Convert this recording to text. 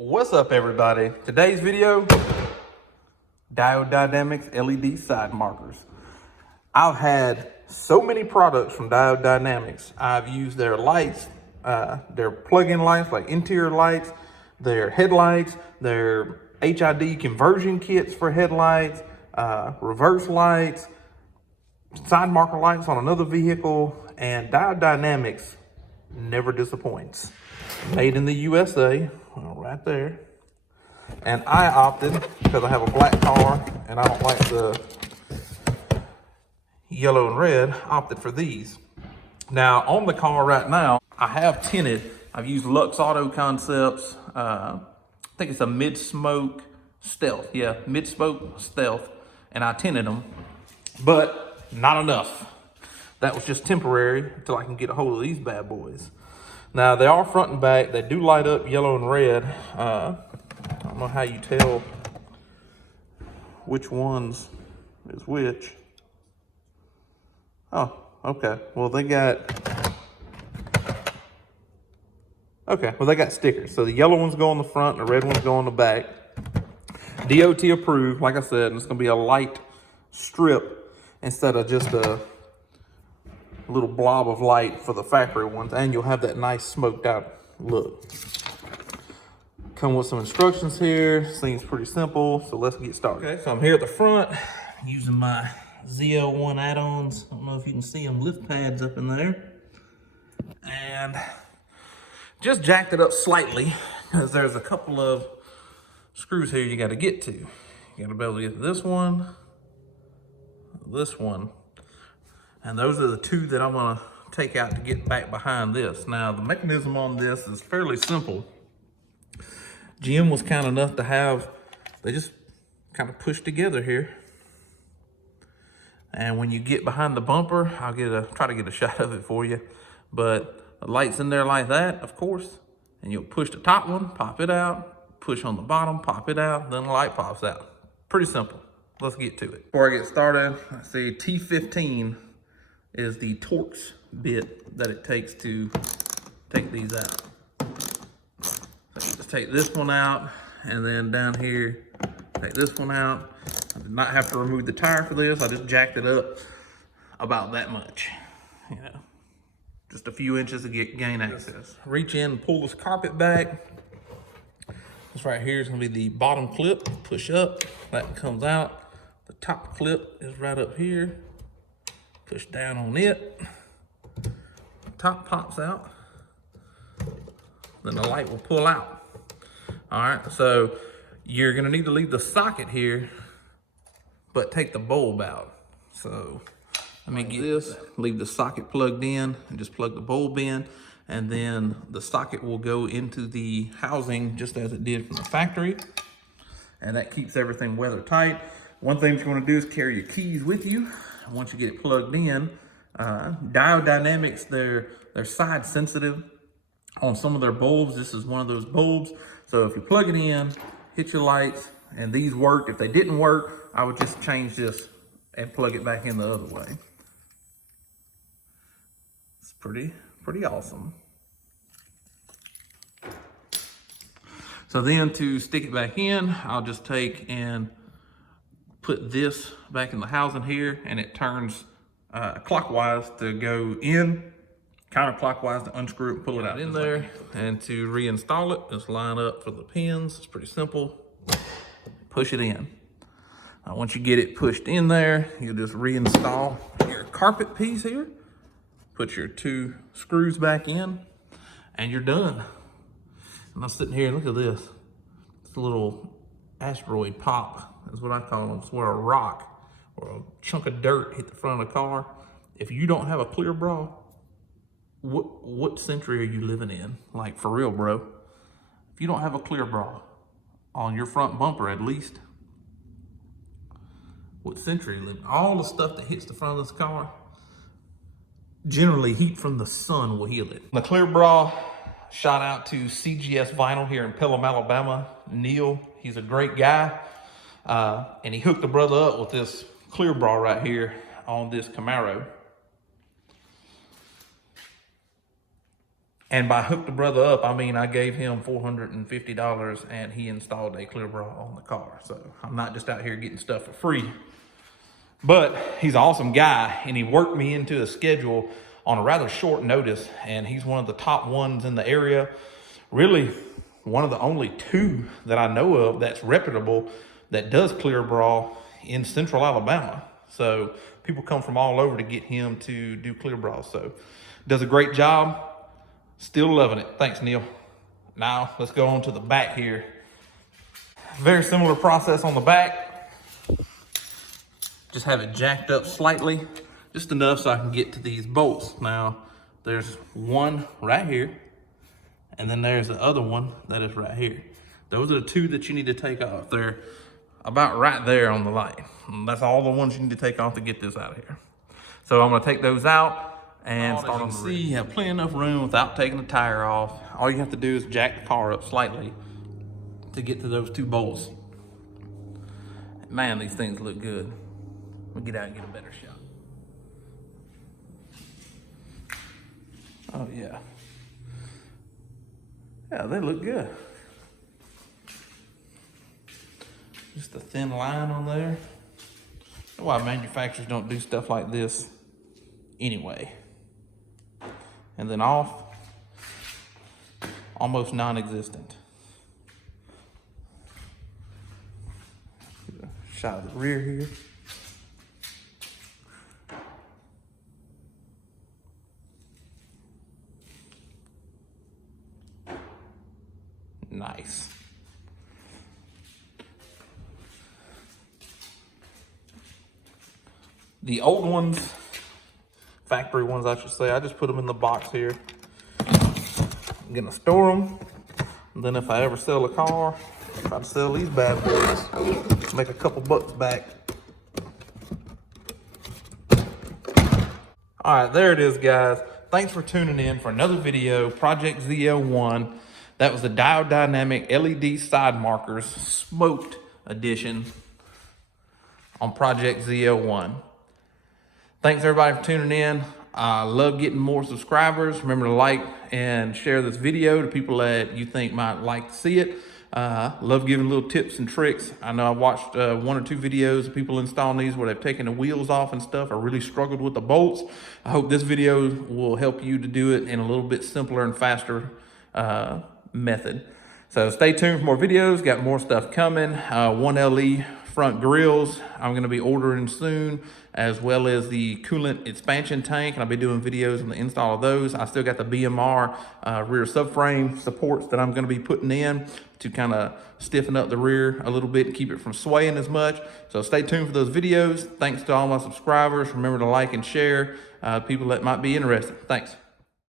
What's up, everybody? Today's video, Diode Dynamics LED side markers. I've had so many products from Diode Dynamics. I've used their lights, their plug-in lights like interior lights, their headlights, their HID conversion kits for headlights, reverse lights, side marker lights on another vehicle, and Diode Dynamics never disappoints. Made in the USA, right there. And I opted, because I have a black car and I don't like the yellow and red, opted for these. Now on the car right now, I have tinted. I've used Lux Auto Concepts. I think it's a mid-smoke stealth. Yeah, mid-smoke stealth. And I tinted them, but not enough. That was just temporary until I can get a hold of these bad boys. Now they are front and back. They do light up yellow and red. I don't know how you tell which ones is which. Oh, okay. Well, they got stickers. So the yellow ones go on the front and the red ones go on the back. DOT approved, like I said, and it's gonna be a light strip instead of just a little blob of light for the factory ones, and you'll have that nice smoked out look. Come with some instructions here. Seems pretty simple, so let's get started. Okay, so I'm here at the front using my ZL1 add-ons. I don't know if you can see them lift pads up in there. And just jacked it up slightly because there's a couple of screws here you got to get to. You got to be able to get to this one, and those are the two that I'm gonna take out to get back behind this. Now, the mechanism on this is fairly simple. GM was kind enough to have, they just kind of push together here. And when you get behind the bumper, I'll try to get a shot of it for you. But the light's in there like that, of course, and you'll push the top one, pop it out, push on the bottom, pop it out, then the light pops out. Pretty simple. Let's get to it. Before I get started, I see T15 is the Torx bit that it takes to take these out. So just take this one out, and then down here, take this one out. I did not have to remove the tire for this. I just jacked it up about that much, just a few inches to gain access. Reach in and pull this carpet back. This right here is gonna be the bottom clip. Push up, that comes out. The top clip is right up here. Push down on it. Top pops out. Then the light will pull out. All right, so you're gonna need to leave the socket here, but take the bulb out. So let me get this, leave the socket plugged in and just plug the bulb in, and then the socket will go into the housing just as it did from the factory. And that keeps everything weather tight. One thing you're gonna do is carry your keys with you. Once you get it plugged in, Diode Dynamics, they're side sensitive on some of their bulbs. This is one of those bulbs. So if you plug it in, hit your lights, and these worked. If they didn't work, I would just change this and plug it back in the other way. It's pretty awesome. So then to stick it back in, I'll just take and put this back in the housing here, and it turns clockwise to go in, counterclockwise to unscrew it and pull it out in there. And to reinstall it, just line up for the pins. It's pretty simple. Push it in. Once you get it pushed in there, you just reinstall your carpet piece here, put your two screws back in, and you're done. And I'm sitting here, look at this. It's a little asteroid pop. That's what I call them. It's where a rock or a chunk of dirt hit the front of the car. If you don't have a clear bra, what century are you living in? Like, for real, bro. If you don't have a clear bra on your front bumper, at least, what century are you living in? All the stuff that hits the front of this car, generally heat from the sun will heal it. The clear bra, shout out to CGS Vinyl here in Pelham, Alabama. Neil, he's a great guy. And he hooked the brother up with this clear bra right here on this Camaro. And by hook the brother up, I mean I gave him $450 and he installed a clear bra on the car. So I'm not just out here getting stuff for free. But he's an awesome guy, and he worked me into a schedule on a rather short notice, and he's one of the top ones in the area. Really, one of the only two that I know of that's reputable that does clear bra in central Alabama. So people come from all over to get him to do clear bras. So does a great job. Still loving it. Thanks, Neil. Now let's go on to the back here. Very similar process on the back. Just have it jacked up slightly, just enough so I can get to these bolts. Now there's one right here, and then there's the other one that is right here. Those are the two that you need to take off. They're about right there on the light. And that's all the ones you need to take off to get this out of here. So I'm gonna take those out and start on the rear. You have plenty enough room without taking the tire off. All you have to do is jack the car up slightly to get to those two bolts. Man, these things look good. We'll get out and get a better shot. Oh yeah. Yeah, they look good. Just a thin line on there. That's why manufacturers don't do stuff like this anyway. And then off, almost non-existent. Get a shot of the rear here. Nice. The old ones, factory ones I should say, I just put them in the box here. I'm gonna store them. And then if I ever sell a car, try to sell these bad boys, make a couple bucks back. All right, there it is, guys. Thanks for tuning in for another video, Project ZL1. That was the Diode Dynamic LED side markers, smoked edition on Project ZL1. Thanks everybody for tuning in. I love getting more subscribers. Remember to like and share this video to people that you think might like to see it. Love giving little tips and tricks. I know I watched one or two videos of people installing these where they've taken the wheels off and stuff or really struggled with the bolts. I hope this video will help you to do it in a little bit simpler and faster method. So stay tuned for more videos. Got more stuff coming. 1LE front grills I'm going to be ordering soon, as well as the coolant expansion tank, and I'll be doing videos on the install of those. I still got the BMR rear subframe supports that I'm going to be putting in to kind of stiffen up the rear a little bit and keep it from swaying as much. So stay tuned for those videos. Thanks to all my subscribers. Remember to like and share people that might be interested. Thanks.